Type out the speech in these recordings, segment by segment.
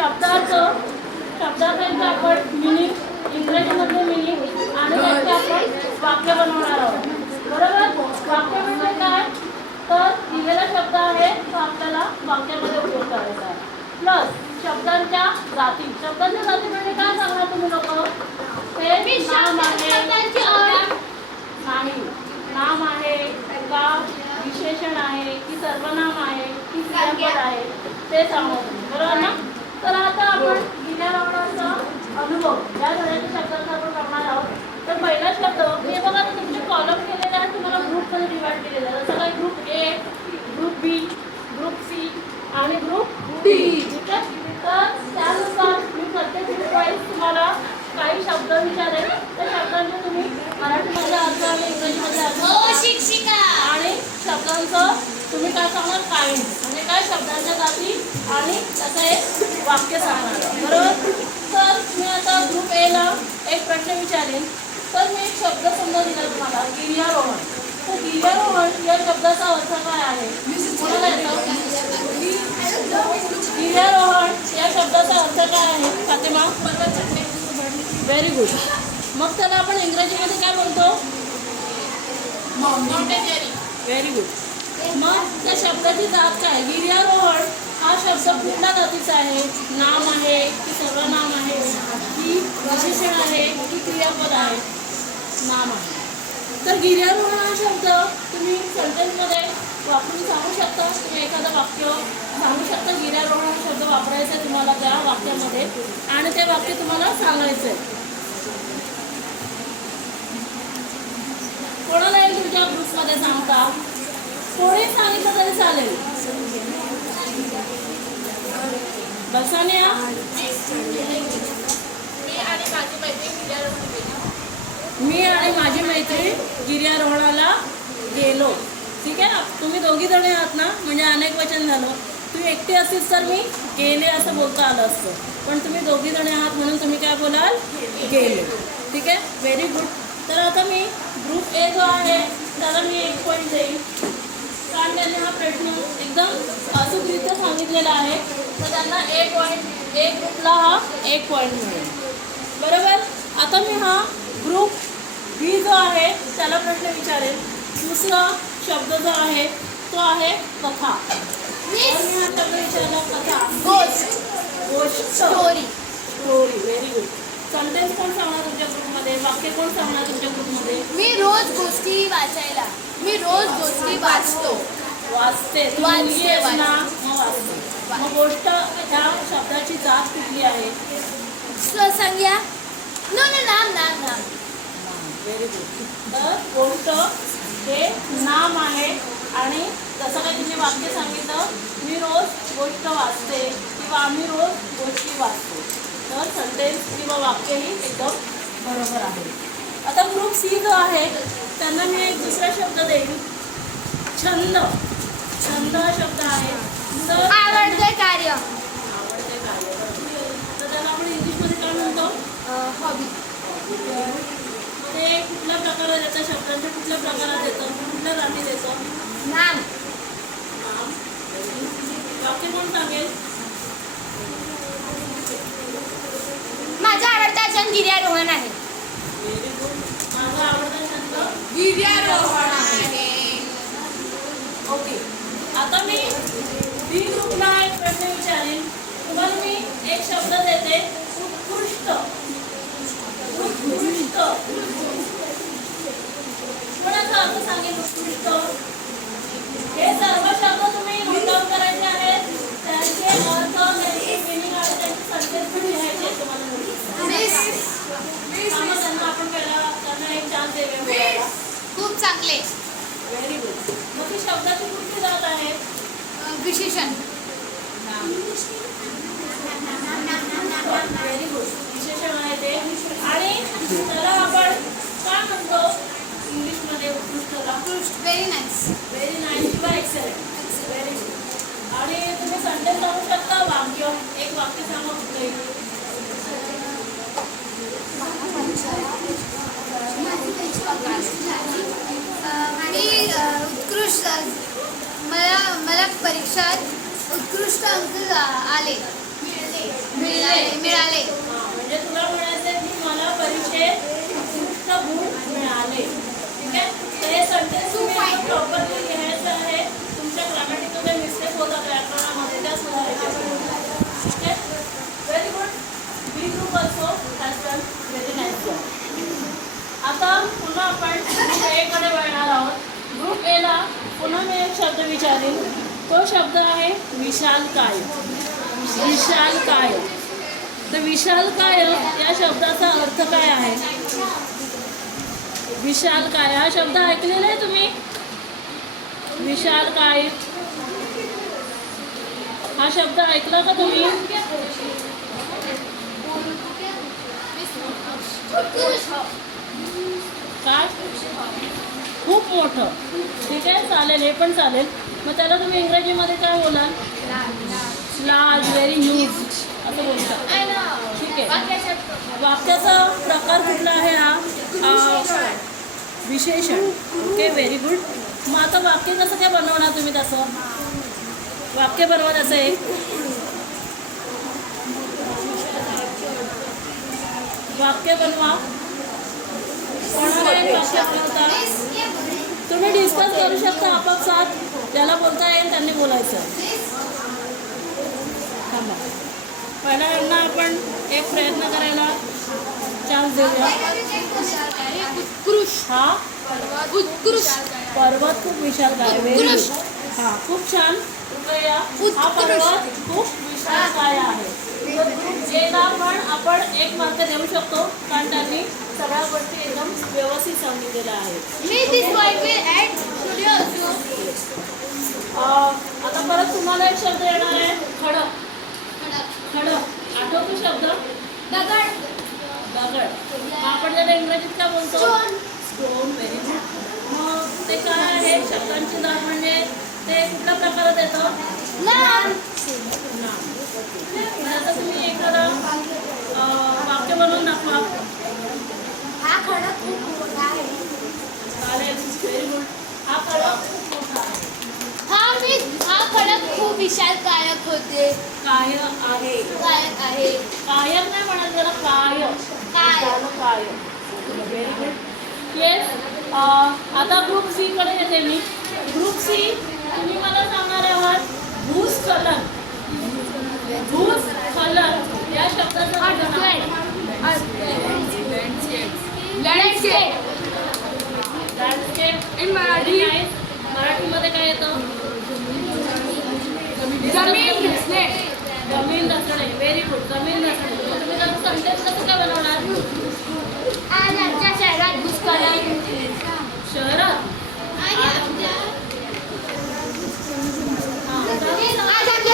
शब्दाचं आपण मिनिंग इंग्रजीमध्ये मिनिंग आणि त्याचे आपण वाक्य बनवणार आहोत. बरोबर. वाक्य म्हणजे काय तर दिलेला शब्द आहे तो आपल्याला वाक्यामध्ये उपयोग करायचा आहे. प्लस शब्दांच्या जाती म्हणजे काय सांगणार तुम्ही लोक ते नाम आहे नाही नाम आहे का विशेषण आहे की सर्वनाम आहे की क्रियापद आहे ते सांगू बरोबर ना. तर आता आपण गिर्यारोहणाचा अनुभव या धड्याच्या शब्दांचा आपण करणार आहोत. तर पहिला शब्द हे बघा ना तुमचे कॉलम केलेले आहे तुम्हाला ग्रुपमध्ये डिवाइड केलेलं आहे जसं काही group A group B group C आणि ग्रुप डी. ठीक आहे. तर त्यानुसार मी प्रत्येक ग्रुप वाईज तुम्हाला काही शब्द विचारेल त्या शब्दांचे तुम्ही मराठीमध्ये अर्थ आणि इंग्रजीमध्ये अर्थ आणि शब्दांचं तुम्ही काय सांगणार काइंड म्हणजे काय शब्दांच्या जाती आणि त्याचं एक वाक्य सांगणार बरोबर. तर मी आता ग्रुप ए ला एक प्रश्न विचारेन. तर मी एक शब्द समजा दिला तुम्हाला गिर्यारोहण. तर गिर्यारोहण या शब्दाचा अर्थ काय आहे कोणाला येतं. गिर्यारोहण या शब्दाचा अर्थ काय आहे फातिमा. Very good. मग त्याला आपण इंग्रजीमध्ये काय बोलतो व्हेरी गुड. मग त्या शब्दाची जात काय गिर्यारोहण हा शब्द कुठल्या जातीचा आहे नाम आहे की सर्वनाम आहे की विशेषण आहे की क्रियापद आहे नाम आहे. तर गिर्यारोहण हा शब्द तुम्ही सेंटेन्समध्ये वापरून सांगू शकता. तुम्ही एखादं वाक्य सांगू शकता गिर्यारोहण हा शब्द वापरायचा आहे तुम्हाला त्या वाक्यामध्ये आणि ते वाक्य तुम्हाला सांगायचं आहे. कोणाला येईल तुमच्या ग्रुपमध्ये सांगता कोणी सांगितलं तरी चालेल. बसाने मी आणि माझी मैत्रीण गिर्यारोहणाला गेलो. ठीक आहे ना. तुम्ही दोघी जण आहात ना म्हणजे अनेक वचन झालं. तुम्ही एकटी असतीस तर मी गेले असं बोलता आलं असतं पण तुम्ही दोघी जण आहात म्हणून तुम्ही काय बोलाल गेले. ठीक आहे. Very good. तर आता मी ग्रुप ए जो आहे त्याला मी 1 पॉईंट देईन कारण त्यांनी हा प्रश्न एकदम अचूकरित्या सांगितलेला आहे तर त्यांना 1 पॉईंट एक ग्रुपला हा 1 पॉईंट मिळेल बरोबर. आता मी हा ग्रुप बी जो आहे त्याला प्रश्न विचारेल. दुसरा शब्द जो आहे तो आहे कथा. तर मी हा शब्द विचारला कथा गोष्ट स्टोरी. Very good. सेंटेन्स कोण सांगणार तुमच्या ग्रुपमध्ये वाक्य कोण सांगणार तुमच्या ग्रुपमध्ये. मी रोज गोष्टी वाचतो वाचते ना मग वाचते. मग गोष्ट ह्या शब्दाची जात कुठली आहे स्वसंज्ञा नाम. Very good. तर गोष्ट हे नाम आहे आणि जसं काही तुम्ही वाक्य सांगितलं मी रोज गोष्ट वाचते किंवा आम्ही रोज गोष्टी वाचतो. तर सेंटेन्स किंवा वाक्य ही एकदम बरोबर आहे. आता ग्रुप सी जो आहे त्यांना मी एक दुसरा शब्द देईन छंद. छंद हा शब्द आहे तर आवडते कार्य. तर त्याला आपण इंग्लिशमध्ये काय म्हणतो हॉबी. ते कुठल्या प्रकारात येतं शब्दांच्या कुठल्या प्रकारात येतं कुठल्या जाती येतं नाम. वाक्य कोण सांगेल. माझा आवडता छंद गिर्यारोहण आहे. Very good. माझा आवडता छंद गिर्यारोहण आहे. ओके. आता मी बी ग्रुपला एक प्रश्न विचारेन. तुम्हाला मी एक शब्द देते उत्कृष्ट. कोणाचा अर्थ सांगेल उत्कृष्ट. हे सर्व शब्द तुम्ही नोट डाऊन करायचे आहेत. त्यांचे अर्थ त्यांची मिनिंग आणि त्यांचे सेंटेन्स पण लिहायचे तुम्हाला. त्यांना आपण पहिला त्यांना एक चान्स देऊया. खूप चांगले. Very good. मग ती शब्दाची कुठली जात आहे विशेषण. Very good. विशेषण आहे ते आणि त्याला आपण काय म्हणतो इंग्लिशमध्ये उत्कृष्टला व्हेरी नाईस. व्हेरी नाईस किंवा एक्सेलेंट. Very good. आणि तुम्ही सेंटेन्स सांगू शकता वाक्य एक वाक्य सांगा कुठलंही. मी उत्कृष्ट मला परीक्षात उत्कृष्ट अंक आले. मिळाले. म्हणजे तुला म्हणायचं की मला परीक्षेत उत्कृष्ट गुण मिळाले. ठीक आहे. तर हे सेंटेन्स तुम्ही प्रॉपरली लिहायचं आहे. तुमच्या ग्रामॅटिकल जे मिस्टेक होतात व्याकरणामध्ये त्या सुधारायच्या. ठीक आहे. Very good. B group also has done very nice job. आता पुन्हा आपण ग्रुप ए कडे वळणार आहोत. ग्रुप ए ला पुन्हा मी एक शब्द विचारेन. तो शब्द आहे विशालकाय. विशालकाय. तर विशालकाय या शब्दाचा अर्थ काय आहे? विशालकाय हा शब्द ऐकलेला आहे तुम्ही? विशालकाय हा शब्द ऐकला का तुम्ही? काय? खूप मोठं. ठीक आहे, चालेल, हे पण चालेल. मग त्याला तुम्ही इंग्रजीमध्ये काय बोलाल? लार्ज, व्हेरी ह्यूज असं बोलता. ठीक आहे. वाक्याचा प्रकार कुठला आहे हा? विशेषण. Okay, very good. मग आता वाक्य कसं काय बनवणार तुम्ही? तसं वाक्य बनवा. त्याचं एक वाक्य बनवा. कोणाला एक वाक्य बनवता? तुम्ही डिस्कस करू शकता आपापसात. ज्याला बोलता येईल त्यांनी बोलायचं. थांबा, पहिल्यांदा आपण एक प्रयत्न करायला चान्स देऊया. उत्कृष्ट. हा उत्कृष्ट. पर्वत खूप विशालकाय. Very good. हा, खूप छान. कृपया हा पर्वत खूप विशालकाय आहे. तर ग्रुप ए ला पण आपण 1 मार्क देऊ शकतो कारण त्यांनी सगळ्या गोष्टी एकदम व्यवस्थित सांगितलेल्या आहेत. आता परत तुम्हाला एक शब्द येणार आहे, खडक. खडक आठवतो शब्द? दगड. दगड. आपण त्याला इंग्रजीत काय बोलतो? स्टोन. Very good. मग ते काय आहे? शब्दांची जात म्हणजे ते कुठल्या प्रकारात येतं? नाम. आता तुम्ही एखादं वाक्य बनवून दाखवा. हा खडक खूप मोठा आहे. चालेल, व्हेरी गुड. हा खडक खूप मोठा आहे. हा खडक खूप विशालकायक होते. काय आहे? कायक आहे. कायक नाही म्हणाल त्याला, काय. काय. Very good. येस. आता ग्रुप सी कडे येते मी. ग्रुप सी तुम्ही मला सांगणार आहात भूस्खलन. भूस्खलन या शब्दाचा अर्थ काय? लँडस्केप. Landscape in Marathi. मराठीमध्ये काय येतं? जमीन नसणे. जमीन नसणे. Very good. जमीन नसणे. मग तुम्ही त्याचं सेंटेन्स कसं काय बनवणार? आज आमच्या शहरात भूस्खलन. शहरात? आज आमच्या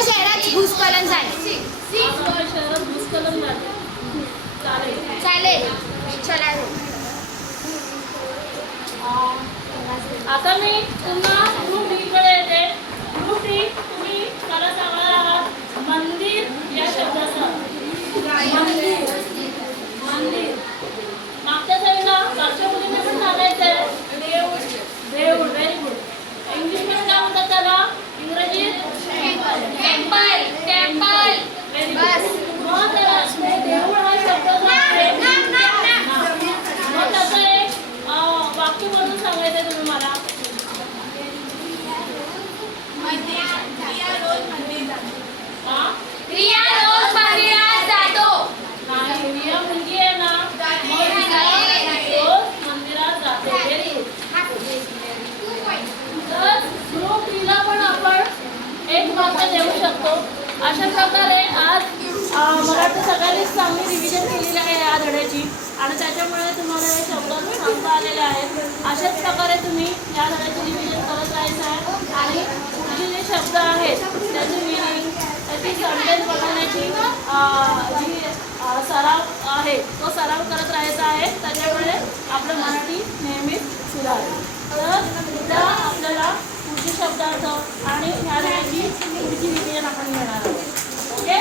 शहरात भूस्खलन झाले. आपल्या शहरात भूस्खलन झाले. चालेल. चालेल. चला. आता मी पुन्हा ग्रुप डी कडे येते. ग्रुप डी तुम्ही मला सांगणार आहात मंदिर या शब्दाचा. मंदिर. मंदिर. मागच्या साईडला मागच्या मुलीने पण सांगायचं आहे देऊळ. देऊळ. Very good. इंग्लिशमध्ये काय म्हणतात त्याला? इंग्रजीत टेम्पल. टेम्पल. Very good. मग त्याला देऊळ हा शब्द जो आहे मग त्याचं एक वाक्य म्हणून सांगायचं तुम्ही मला. रिया रोज मंदिरात जातो. नाही, रिया मुलगी आहे ना, मग रिया रोज मंदिरात जाते. Very good. तर ग्रुप डी ला पण आपण 1 मार्क देऊ शकतो. अशा प्रकारे आज मला तर सगळ्यांनीच चांगली रिव्हिजन केलेली आहे या धड्याची आणि त्याच्यामुळे तुम्हाला हे शब्द सांगता आलेले आहेत. अशाच प्रकारे तुम्ही या धड्याची रिव्हिजन करत राहायचं आहे आणि पुढचे जे शब्द आहेत त्याची मिनिंग, त्याची सेंटेन्स बनवण्याची जी सराव आहे तो सराव करत राहायचा आहे. त्याच्यामुळे आपलं मराठी नेहमीच सुधारेल. तर उद्या आपल्याला पुढचे शब्दार्थ आणि ह्या धड्याची पुढची रिव्हिजन आपण घेणार आहोत. ओके.